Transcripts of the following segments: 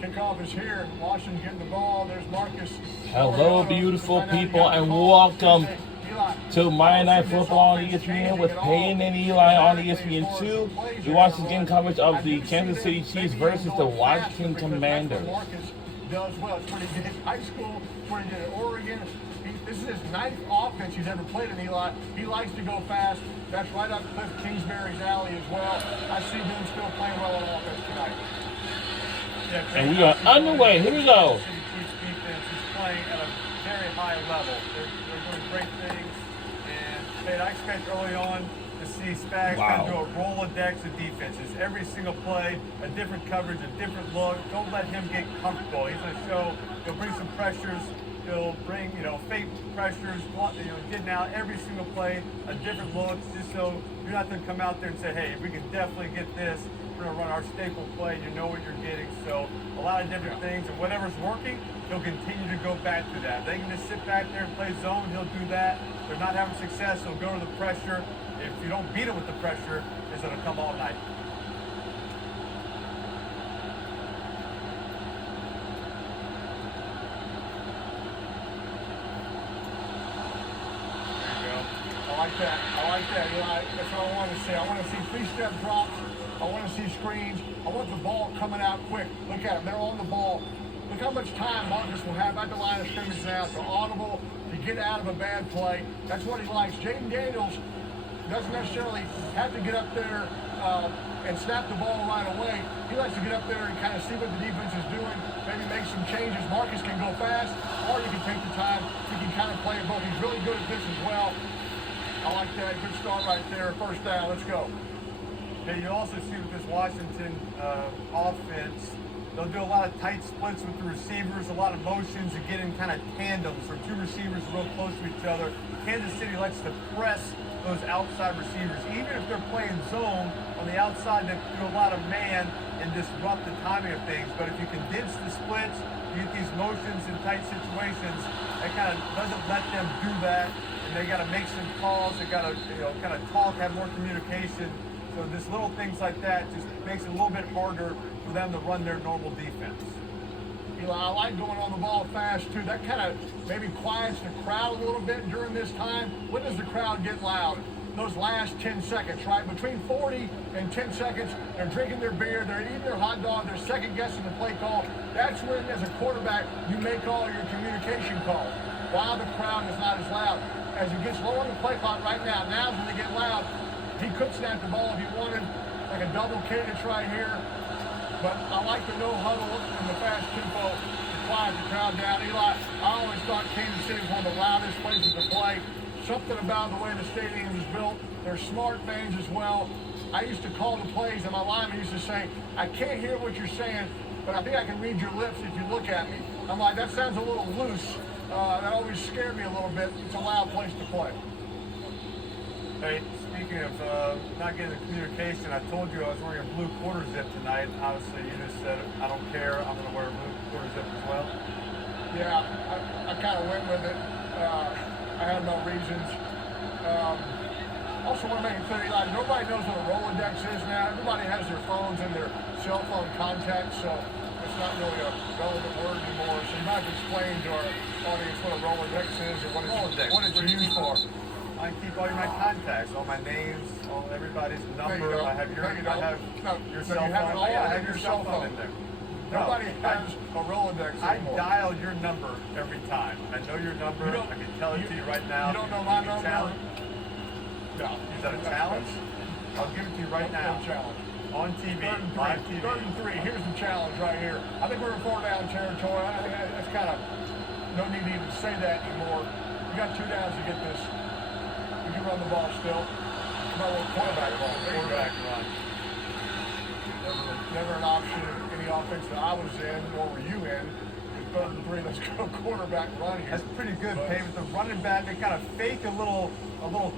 Kickoff is here. Washington getting the ball. There's Marcus. Hello, beautiful people, and welcome to Monday Night Football on ESPN with Peyton and Eli on ESPN2. We watch this game coverage of the Kansas City Chiefs versus the Washington Commanders. Marcus does well. It's pretty good in high school, pretty good at Oregon. This is his 9th offense he's ever played in, Eli. He likes to go fast. That's right up Cliff Kingsbury's alley as well. I see him still playing well on offense tonight. And we are underway. Here we go. Chiefs defense is playing at a very high level. They're doing great things. And I expect early on to see Spags kind of do a Rolodex of defenses. Every single play, a different coverage, a different look. Don't let him get comfortable. He's going to show, he'll bring some pressures. He'll bring, fake pressures, getting out every single play, a different look, just so you're not going to come out there and say, hey, we can definitely get this. We're going to run our staple play. You know what you're getting. So a lot of different things, and whatever's working, he'll continue to go back to that. They can just sit back there and play zone. He'll do that. If they're not having success, he'll go to the pressure. If you don't beat him with the pressure, it's going to come all night. I like that. That's what I want to see. I want to see 3-step drops. I want to see screens. I want the ball coming out quick. Look at them. They're on the ball. Look how much time Marcus will have at the line of scrimmage now to audible, to get out of a bad play. That's what he likes. Jaden Daniels doesn't necessarily have to get up there and snap the ball right away. He likes to get up there and kind of see what the defense is doing, maybe make some changes. Marcus can go fast, or you can take the time. He can kind of play it both. He's really good at this as well. I like that. Good start right there. First down. Let's go. Yeah, you also see with this Washington offense, they'll do a lot of tight splits with the receivers, a lot of motions, and get in kind of tandems where two receivers are real close to each other. Kansas City likes to press those outside receivers. Even if they're playing zone on the outside, they do a lot of man and disrupt the timing of things. But if you condense the splits, you get these motions in tight situations, it kind of doesn't let them do that. And they got to make some calls. They got to, kind of talk, have more communication. So just little things like that just makes it a little bit harder for them to run their normal defense. I like going on the ball fast too. That kind of maybe quiets the crowd a little bit during this time. When does the crowd get loud? Those last 10 seconds, right? Between 40 and 10 seconds, they're drinking their beer, they're eating their hot dog, they're second guessing the play call. That's when, as a quarterback, you make all your communication calls while the crowd is not as loud. As it gets low on the play clock right now's when they get loud. He could snap the ball if he wanted, like a double cadence right here. But I like the no huddle and the fast tempo to quiet the crowd down. Eli, I always thought Kansas City was one of the loudest places to play. Something about the way the stadium is built. They're smart fans as well. I used to call the plays, and my lineman used to say, I can't hear what you're saying, but I think I can read your lips if you look at me. I'm like, that sounds a little loose. That always scared me a little bit. It's a loud place to play. Hey, speaking of not getting the communication, I told you I was wearing a blue quarter zip tonight. Obviously, you just said, I don't care. I'm going to wear a blue quarter zip as well. Yeah, I kind of went with it. I had no reasons. Also want to make it clear, like, nobody knows what a Rolodex is now. Everybody has their phones and their cell phone contacts, so it's not really a relevant word anymore. So you might have to explain to our audience what a Rolodex is or what it's used for. I keep all my contacts, all my names, all everybody's number. I have your cell phone. I have your cell phone in there. Nobody has a Rolodex anymore. I dial your number every time. I know your number. I can tell it to you right now. You don't know my number? Challenge? No. Is that a challenge? I'll give it to you right now. Challenge. On TV, live TV. 3rd and 3. Here's the challenge right here. I think we're in 4-down territory. I think that's kind of no need to even say that anymore. We got 2 downs to get this. We can run the ball still. Come on, with quarterback ball. Quarterback run. Never an option in any offense that I was in, nor were you in. 3rd and 3, let's go quarterback run here. That's pretty good, Pay. With the running back, they kind of fake a little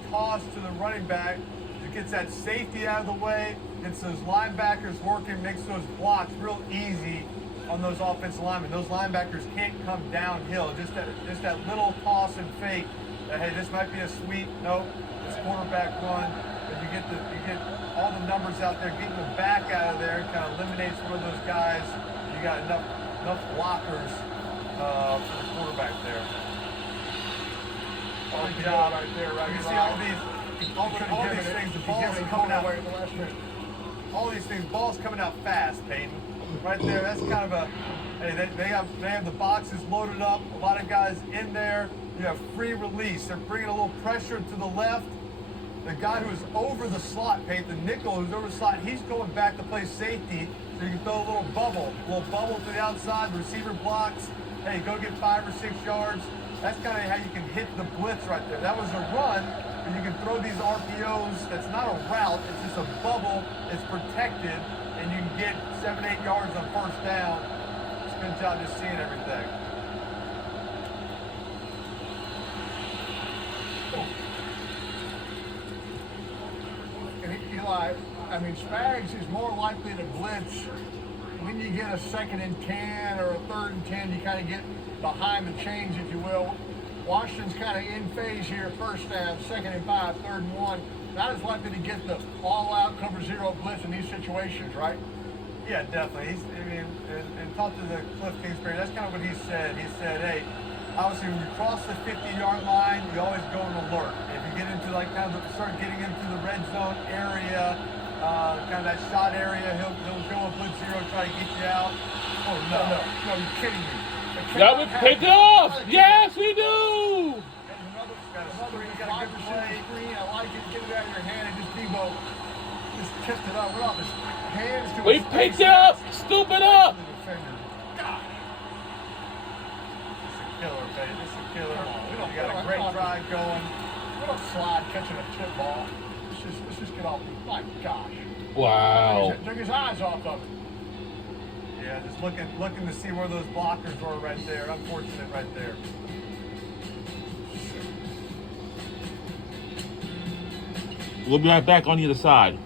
toss to the running back. It gets that safety out of the way, gets those linebackers working, makes those blocks real easy on those offensive linemen. Those linebackers can't come downhill. Just that little toss and fake. That, hey, this might be a sweep. Nope, it's quarterback run. But you get all the numbers out there, getting the back out of there, kind of eliminates one of those guys. You you got enough blockers for the quarterback there. Good job right there, right? You see all these things, the ball's coming out. All these things, ball's coming out fast, Peyton. Right there, that's kind of a, hey, they have the boxes loaded up, a lot of guys in there. You have free release. They're bringing a little pressure to the left. The guy who's over the slot, Peyton, the nickel who's over the slot, he's going back to play safety, so you can throw a little bubble to the outside, the receiver blocks. Hey, go get 5 or 6 yards. That's kind of how you can hit the blitz right there. That was a run, and you can throw these RPOs. That's not a route, it's just a bubble. It's protected, and you can get 7, 8 yards on first down. It's a good job just seeing everything. And Eli, I mean, Spags is more likely to blitz when you get a 2nd and 10 or a 3rd and 10. You kind of get behind the chains, if you will. Washington's kind of in phase here, 1st down, 2nd and 5, 3rd and 1. Not as likely to get the all-out cover zero blitz in these situations, right? Yeah, definitely. And talk to the Cliff Kingsbury, that's kind of what he said. He said, hey, obviously when you cross the 50-yard line, you always go on alert. If you get into start getting into the red zone area, kind of that shot area, he'll go a blitz zero, try to get you out. Oh no, you're kidding me. That would pick off. Yes, we do. You got a good screen. I like it. Get it out of your hand and just Debo just tipped it up. We're off his hands to We his picked face. it up. Scoop it up. God. It's a killer, baby. It's a killer. We don't- You got a great drive going. We don't slide catching a tip ball. Let's just get off. My gosh. Wow. Took his eyes off of it. Yeah, just looking to see where those blockers were right there. Unfortunate right there. We'll be right back on the other side.